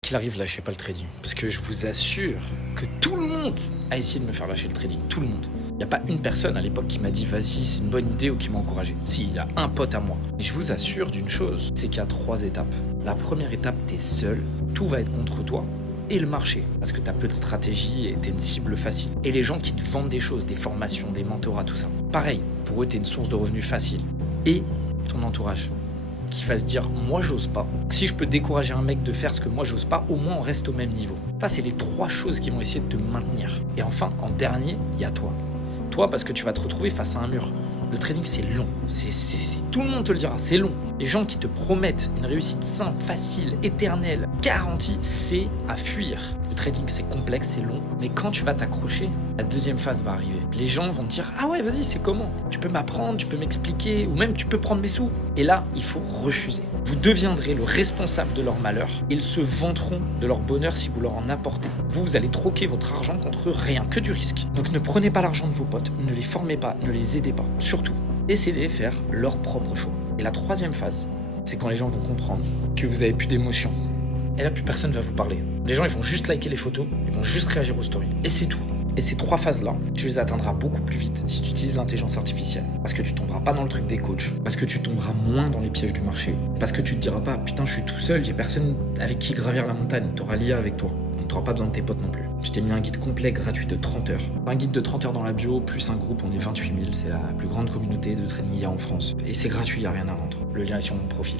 Qu'il arrive, lâchez pas le trading. Parce que je vous assure que tout le monde a essayé de me faire lâcher le trading. Tout le monde. Il n'y a pas une personne à l'époque qui m'a dit vas-y, c'est une bonne idée ou qui m'a encouragé. Si, il y a un pote à moi. Et je vous assure d'une chose, c'est qu'il y a 3 étapes. La première étape, t'es seul, tout va être contre toi. Et le marché, parce que tu as peu de stratégie et tu es une cible facile. Et les gens qui te vendent des choses, des formations, des mentorats, tout ça. Pareil, pour eux, tu es une source de revenus facile. Et ton entourage, qui va se dire moi j'ose pas. Si je peux décourager un mec de faire ce que moi j'ose pas, au moins on reste au même niveau. Ça, c'est les 3 choses qui vont essayer de te maintenir. Et enfin, en dernier, il y a toi. Toi, parce que tu vas te retrouver face à un mur. Le trading, c'est long. Tout le monde te le dira, c'est long. Les gens qui te promettent une réussite simple, facile, éternelle, garantie, c'est à fuir. Le trading, c'est complexe, c'est long. Mais quand tu vas t'accrocher, la deuxième phase va arriver. Les gens vont te dire « Ah ouais, vas-y, c'est comment ? Tu peux m'apprendre, tu peux m'expliquer, ou même tu peux prendre mes sous. » Et là, il faut refuser. Vous deviendrez le responsable de leur malheur. Ils se vanteront de leur bonheur si vous leur en apportez. Vous allez troquer votre argent contre rien, que du risque. Donc ne prenez pas l'argent de vos potes, ne les formez pas, ne les aidez pas. Surtout, essayez de faire leur propre choix. Et la troisième phase, c'est quand les gens vont comprendre que vous n'avez plus d'émotion. Et là, plus personne va vous parler. Les gens, ils vont juste liker les photos, ils vont juste réagir aux stories. Et c'est tout. Et ces 3 phases-là, tu les atteindras beaucoup plus vite si tu utilises l'intelligence artificielle. Parce que tu tomberas pas dans le truc des coachs. Parce que tu tomberas moins dans les pièges du marché. Parce que tu te diras pas, putain, je suis tout seul, j'ai personne avec qui gravir la montagne. Tu auras l'IA avec toi. Donc tu n'auras pas besoin de tes potes non plus. Je t'ai mis un guide complet gratuit de 30 heures. Un guide de 30 heures dans la bio, plus un groupe, on est 28 000. C'est la plus grande communauté de trading IA en France. Et c'est gratuit, il n'y a rien à vendre. Le lien est sur mon profil.